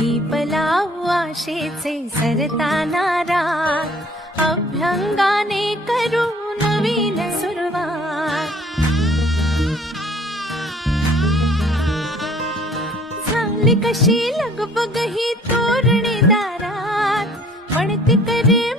दीप लावू आशेचे सरताना रात, अभ्यंगाने करू नवीन सुरुवात. झाली कशी लगबग ही तोरणी दारात, म्हणती करे